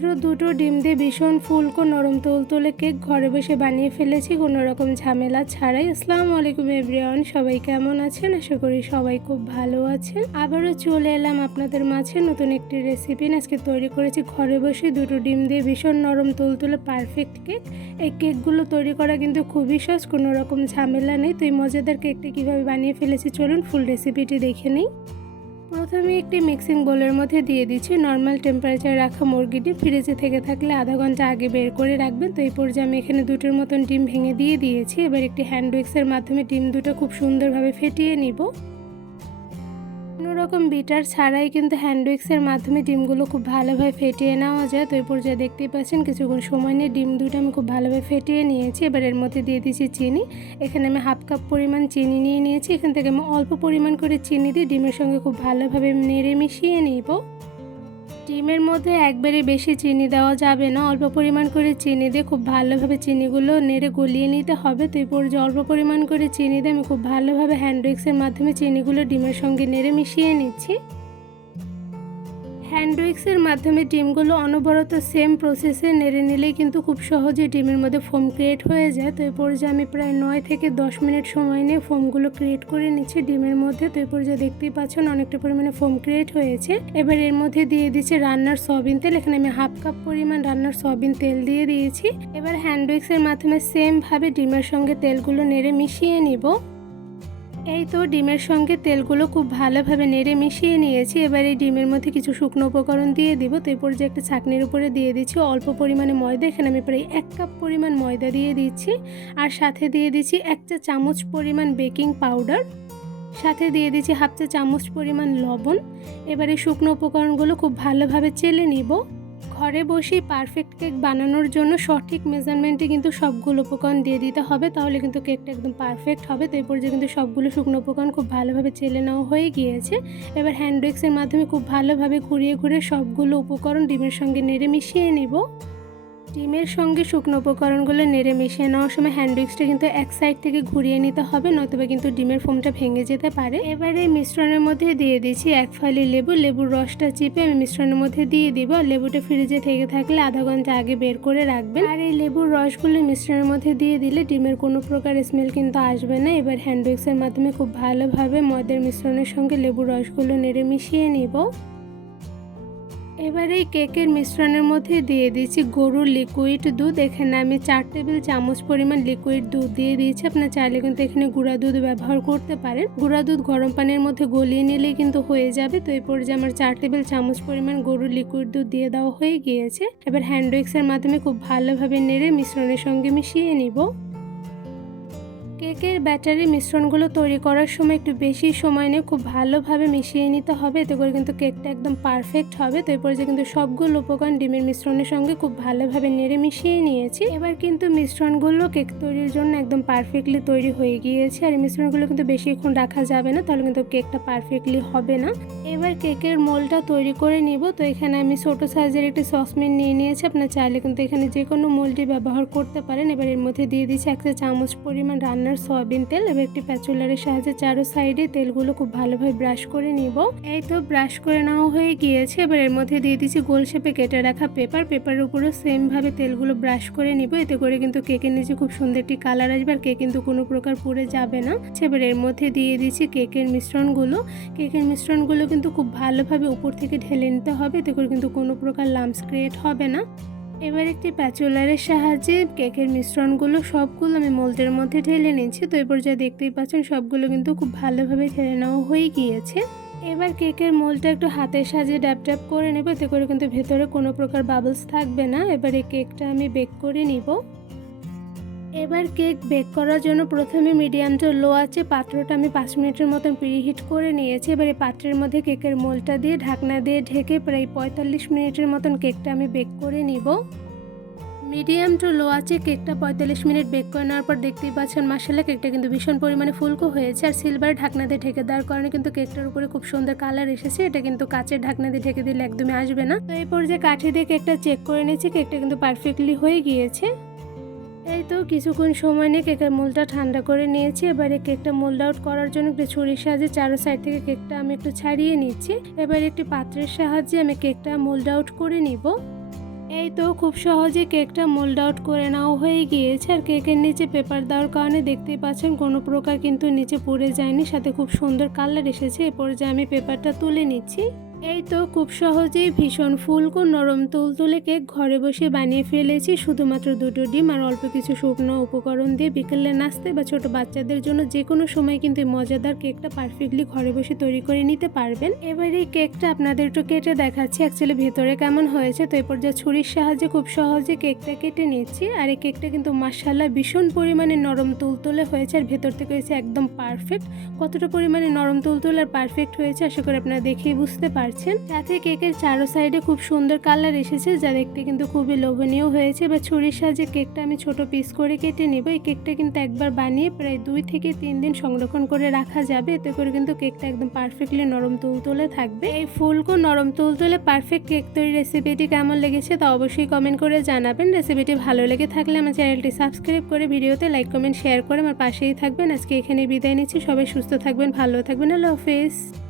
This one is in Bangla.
মাত্র দুটো ডিম দিয়ে ভীষণ ফুলকো নরম তুলতুলে কেক ঘরে বসে বানিয়ে ফেলেছি কোনো রকম ঝামেলা ছাড়াই। আসসালামু আলাইকুম এভরিওয়ান, সবাই কেমন আছেন? আশা করি সবাই খুব ভালো আছেন। আবারও চলে এলাম আপনাদের মাঝে নতুন একটি রেসিপি। আজকে তৈরি করেছি ঘরে বসে দুটো ডিম দিয়ে ভীষণ নরম তুলতুলে পারফেক্ট কেক। এই কেকগুলো তৈরি করা কিন্তু খুবই সহজ, কোনো রকম ঝামেলা নেই। তো এই মজাদার কেকটি কীভাবে বানিয়ে ফেলেছি চলুন ফুল রেসিপিটি দেখে নিই। প্রথমে একটি মিক্সিং বোলের মধ্যে দিয়ে দিচ্ছি নর্মাল টেম্পারেচারে রাখা মুরগি ডিম। ফ্রিজে থেকে থাকলে আধা ঘন্টা আগে বের করে রাখবেন। তো এই পর্যায়ে আমি এখানে দুটোর মতন ডিম ভেঙে দিয়ে দিয়েছি। এবার একটি হ্যান্ড উইক্সের মাধ্যমে ডিম দুটো খুব সুন্দরভাবে ফেটিয়ে নিব। কোনো রকম বিটার ছাড়াই কিন্তু হ্যান্ড উইক্সের মাধ্যমে ডিমগুলো খুব ভালোভাবে ফেটিয়ে নেওয়া যায়। তো এই পর্যায়ে দেখতেই পাচ্ছেন কিছুক্ষণ সময় নিয়ে ডিম দুটো আমি খুব ভালোভাবে ফেটিয়ে নিয়েছি। এবার এর মধ্যে দিয়ে দিচ্ছি চিনি। এখানে আমি হাফ কাপ পরিমাণ চিনি নিয়ে নিয়েছি। এখান থেকে আমি অল্প পরিমাণ করে চিনি দিয়ে ডিমের সঙ্গে খুব ভালোভাবে নেড়ে মিশিয়ে নিব। ডিমের মধ্যে একবারে বেশি চিনি দেওয়া যাবে না, অল্প পরিমাণ করে চিনি দিয়ে খুব ভালোভাবে চিনিগুলো নেড়ে গলিয়ে নিতে হবে। তো এই পর্যায়ে অল্প পরিমাণ করে চিনি দিয়ে আমি খুব ভালোভাবে হ্যান্ড উইক্সের মাধ্যমে চিনিগুলো ডিমের সঙ্গে নেড়ে মিশিয়ে নিচ্ছি। হ্যান্ড উইক্সের মাধ্যমে ডিমগুলো অনবরত সেম প্রসেসে নেড়ে নিলেই কিন্তু খুব সহজে ডিমের মধ্যে ফোম ক্রিয়েট হয়ে যায়। তো এই পর্যায়ে আমি প্রায় 9 থেকে 10 মিনিট সময় নিয়ে ফোমগুলো ক্রিয়েট করে নিচ্ছি ডিমের মধ্যে। তো এই পর্যায়ে দেখতেই পাচ্ছেন অনেকটা পরিমাণে ফোম ক্রিয়েট হয়েছে। এবার এর মধ্যে দিয়ে দিচ্ছি রান্নার সয়াবিন তেল। এখানে আমি হাফ কাপ পরিমাণ রান্নার সয়াবিন তেল দিয়ে দিয়েছি। এবার হ্যান্ড উইক্সের মাধ্যমে সেমভাবে ডিমের সঙ্গে তেলগুলো নেড়ে মিশিয়ে নিব। এই তো ডিমের সঙ্গে তেলগুলো খুব ভালোভাবে নেড়ে মিশিয়ে নিয়েছি। এবার এই ডিমের মধ্যে কিছু শুকনো উপকরণ দিয়ে দিব। তো এই পর্যায়ে একটা ছাঁকনির উপরে দিয়ে দিচ্ছি অল্প পরিমাণে ময়দা। এখানে আমি প্রায় 1 কাপ পরিমাণ ময়দা দিয়ে দিচ্ছি। আর সাথে দিয়ে দিচ্ছি 1 চা চামচ পরিমাণ বেকিং পাউডার, সাথে দিয়ে দিচ্ছি হাফ চা চামচ পরিমাণ লবণ। এবার এই শুকনো উপকরণগুলো খুব ভালোভাবে চেলে নিব। ঘরে বসেই পারফেক্ট কেক বানানোর জন্য সঠিক মেজারমেন্টে কিন্তু সবগুলো উপকরণ দিয়ে দিতে হবে, তাহলে কিন্তু কেকটা একদম পারফেক্ট হবে। তো এই পর্যায়ে কিন্তু সবগুলো শুকনো উপকরণ খুব ভালোভাবে চেলে নেওয়া হয়ে গিয়েছে। এবার হ্যান্ড উইক্সের মাধ্যমে খুব ভালোভাবে ঘুরিয়ে ঘুরিয়ে সবগুলো উপকরণ ডিমের সঙ্গে নেড়ে মিশিয়ে নেব। ডিমের সঙ্গে শুকনো উপকরণগুলো নেড়ে মিশিয়ে নেওয়ার সময় হ্যান্ড উইক্সটা কিন্তু এক সাইড থেকে ঘুরিয়ে নিতে হবে, নতুবা কিন্তু ডিমের ফোমটা ভেঙে যেতে পারে। এবারে মিশ্রণের মধ্যে দিয়ে দিচ্ছি 1 ফালি লেবু। লেবুর রসটা চিপে আমি মিশ্রণের মধ্যে দিয়ে দিব। লেবুটা ফ্রিজে থেকে থাকলে আধা ঘন্টা আগে বের করে রাখবেন। আর এই লেবুর রসগুলো মিশ্রণের মধ্যে দিয়ে দিলে ডিমের কোনো প্রকার স্মেল কিন্তু আসবে না। এবার হ্যান্ড উইক্সের মাধ্যমে খুব ভালোভাবে ময়দার মিশ্রণের সঙ্গে লেবুর রসগুলো নেড়ে মিশিয়ে নিব। এবার এই কেকের মিশ্রণের মধ্যে দিয়ে দিচ্ছি গরুর লিকুইড দুধ। এখানে আমি 4 টেবিল চামচ পরিমাণ লিকুইড দুধ দিয়ে দিয়েছি। আপনার চাইলে কিন্তু এখানে গুঁড়া দুধ ব্যবহার করতে পারেন। গুঁড়া দুধ গরম পানির মধ্যে গলিয়ে নিলেই কিন্তু হয়ে যাবে। তো এই পর্যায়ে আমার 4 টেবিল চামচ পরিমাণ গরুর লিকুইড দুধ দিয়ে দেওয়া হয়ে গিয়েছে। এবার হ্যান্ড উইক্সের মাধ্যমে খুব ভালোভাবে নেড়ে মিশ্রণের সঙ্গে মিশিয়ে নিব। কেকের ব্যাটারি মিশ্রণগুলো তৈরি করার সময় একটু বেশি সময় নিয়ে খুব ভালোভাবে মিশিয়ে নিতে হবে, এতে করে কিন্তু কেকটা একদম পারফেক্ট হবে। তো এই পর্যায়ে কিন্তু সবগুলো উপকরণ ডিমের মিশ্রণের সঙ্গে খুব ভালোভাবে নেড়ে মিশিয়ে নিয়েছি। এবার কিন্তু মিশ্রণগুলো কেক তৈরির জন্য একদম পারফেক্টলি তৈরি হয়ে গিয়েছে। আর এই মিশ্রণগুলো কিন্তু বেশিক্ষণ রাখা যাবে না, তাহলে কিন্তু কেকটা পারফেক্টলি হবে না। এবার কেকের মোলটা তৈরি করে নিব। তো এখানে আমি ছোটো সাইজের একটি সসপ্যান নিয়ে নিয়েছি। আপনার চাইলে কিন্তু এখানে যে কোনো মোলটি ব্যবহার করতে পারেন। এবার এর মধ্যে দিয়ে দিচ্ছি 1 চা চামচ পরিমাণ রান্নার সয়াবিন তেল। এবার একটি প্যাচুলারের সাহায্যে চারো সাইডে তেলগুলো খুব ভালোভাবে ব্রাশ করে নিব। এই তো ব্রাশ করে নেওয়া হয়ে গিয়েছে। এবার এর মধ্যে দিয়ে দিচ্ছি গোল শেপে কেটে রাখা পেপারের উপরে সেম ভাবে তেলগুলো ব্রাশ করে নিব। এতে করে কিন্তু কেকের নিচে খুব সুন্দর একটি কালার আসবে, আর কেক কিন্তু কোনো প্রকার পুড়ে যাবে না। এবার এর মধ্যে দিয়ে দিচ্ছি কেকের মিশ্রণগুলো কিন্তু খুব ভালোভাবে উপর থেকে ঢেলে নিতে হবে, এতে করে কিন্তু কোনো প্রকার লাম্পস ক্রিয়েট হবে না। এবার একটি প্যাচুলারের সাহায্যে কেকের মিশ্রণগুলো সবগুলো আমি মোল্ডের মধ্যে ঢেলে নিচ্ছি। তো এই পর্যায়ে দেখতেই পাচ্ছেন সবগুলো কিন্তু খুব ভালোভাবে ঢেলে নেওয়া হয়ে গিয়েছে। এবার কেকের মোল্ডটা একটু হাতের সাহায্যে ড্যাপ ড্যাপ করে নেব, এতে করে কিন্তু ভেতরে কোনো প্রকার বাবলস থাকবে না। এবার এই কেকটা আমি বেক করে নিব। এবার কেক বেক করার জন্য প্রথমে মিডিয়াম টু লো আছে পাত্রটা আমি 5 মিনিটের মতন প্রিহিট করে নিয়েছি। এবার এই পাত্রের মধ্যে কেকের মোলটা দিয়ে ঢাকনা দিয়ে ঢেকে প্রায় 45 মিনিটের মতন কেকটা আমি বেক করে নিব। মিডিয়াম টু লো আছে কেকটা 45 মিনিট বেক করে নেওয়ার পর দেখতেই পাচ্ছেন মাশাআল্লাহ কেকটা কিন্তু ভীষণ পরিমাণে ফুলকো হয়েছে। আর সিলভার ঢাকনা দিয়ে ঢেকে দেওয়ার কারণে কিন্তু কেকটার উপরে খুব সুন্দর কালার এসেছে। এটা কিন্তু কাচের ঢাকনা দিয়ে ঢেকে দিলে একদমই আসবে না। তো এই পর্যায়ে কাঠি দিয়ে কেকটা চেক করে নিয়েছি, কেকটা কিন্তু পারফেক্টলি হয়ে গিয়েছে। এই তো কিছুক্ষণ সময় নিয়ে কেকের মোলটা ঠান্ডা করে নিয়েছি। এবারে কেকটা মোল্ড আউট করার জন্য একটু ছুরির সাহায্যে চারো সাইড থেকে কেকটা আমি একটু ছাড়িয়ে নিচ্ছি। এবার একটি পাত্রের সাহায্যে আমি কেকটা মোল্ড আউট করে নিব। এই তো খুব সহজে কেকটা মোল্ড আউট করে নেওয়া হয়ে গিয়েছে। আর কেকের নিচে পেপার দেওয়ার কারণে দেখতেই পাচ্ছেন কোনো প্রকার কিন্তু নিচে পুড়ে যায়নি, সাথে খুব সুন্দর কালার এসেছে। এরপর যে আমি পেপারটা তুলে নিচ্ছি। এই তো খুব সহজেই ভীষণ ফুলকো নরম তুলতুলে কেক ঘরে বসে বানিয়ে ফেলেছি শুধুমাত্র 2টো ডিম আর অল্প কিছু শুকনো উপকরণ দিয়ে। বিকেলে নাস্তে বা ছোট বাচ্চাদের জন্য যে কোনো সময় কিন্তু এই মজাদার কেকটা পারফেক্টলি ঘরে বসে তৈরি করে নিতে পারবেন। এবার এই কেকটা আপনাদের একটু কেটে দেখাচ্ছি অ্যাকচুয়ালি ভেতরে কেমন হয়েছে। তো এরপর যা ছুরির সাহায্যে খুব সহজে কেকটা কেটে নিচ্ছি। আর এই কেকটা কিন্তু মাশাআল্লাহ ভীষণ পরিমাণে নরম তুলতুলে হয়েছে আর ভেতর থেকে হয়েছে একদম পারফেক্ট। কতটা পরিমাণে নরম তুলতুলে আর পারফেক্ট হয়েছে আশা করি আপনারা দেখেই বুঝতে পারছেন। সাথে কেকের চারো সাইডে খুব সুন্দর কালার এসেছে, যা দেখতে কিন্তু খুবই লোভনীয় হয়েছে। এবার ছুরির সাহায্যে কেকটা আমি ছোট পিস করে কেটে নেব। এই কেকটা কিন্তু একবার বানিয়ে প্রায় 2 থেকে 3 দিন সংরক্ষণ করে রাখা যাবে, এতে করে কিন্তু কেকটা একদম পারফেক্টলি নরম তুলতুলে থাকবে। এই ফুলকো নরম তুলতুলে পারফেক্ট কেক তৈরি রেসিপিটি কেমন লেগেছে তা অবশ্যই কমেন্ট করে জানাবেন। রেসিপিটি ভালো লেগে থাকলে আমার চ্যানেলটি সাবস্ক্রাইব করে ভিডিওতে লাইক কমেন্ট শেয়ার করে আমার পাশেই থাকবেন। আজকে এখানে বিদায় নিচ্ছি। সবাই সুস্থ থাকবেন, ভালো থাকবেন। আল্লাহ হাফেজ।